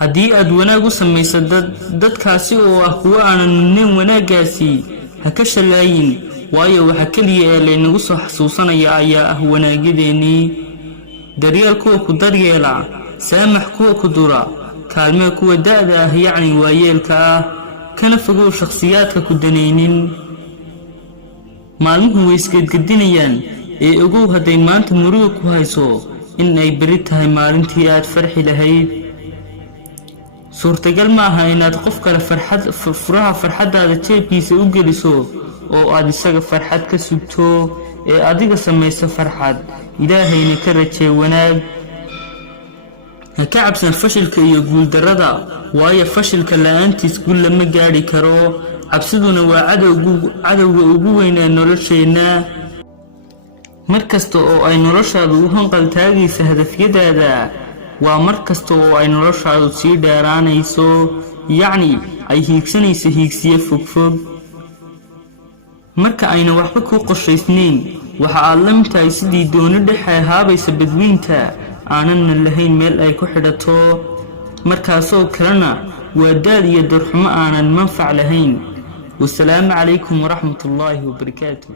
haddii aad wanaag u samayso dadkaasi oo ah kuwa aanan nin wanaagaasi ha ka shalaayin waayo waxa kaliya ee laynagu soo xasuusanaya ayaa ah wanaagideennii daryeel kuwa ku daryeela saamax kuwa ku dura kaalmee kuwa da'da ah yacni waayeelka ah kana fogow shakhsiyaadka ku danaynin maalmuhu way isgedgedinayaan ee ogow hadday maanta muruga ku hayso in ay beri tahay maalintii aad farxi lahayd suurtagal ma aha inaad qof kale furaha farxaddaada jeebkiisa u geliso oo aad isaga farxad ka sugto ee adiga samayso farxad ilaahayna ka rajee wanaag ha ka cabsan fashilka iyo guuldarrada waayo fashilka la'aantiis guul lama gaadhi karo cabsiduna waa cadowga ugu weyn ee nolosheenna markasta oo ay noloshaadu u hanqal taagaysa hadafyadaada waa mar kasta oo ay noloshaadu sii dheeraanayso yacni ay hiigsanayso hiigsiyo fogfog marka ayna waxba kuu qorshaysnayn waxa aad la mid tahay sidii dooni dhexe haabaysa badweynta aananna lahayn meel ay ku xidhato markaasoo kalena waa daal iyo darxumo aanan manfac lahayn wasalaamu calaykum waraxmatullaahi wabarakaatuh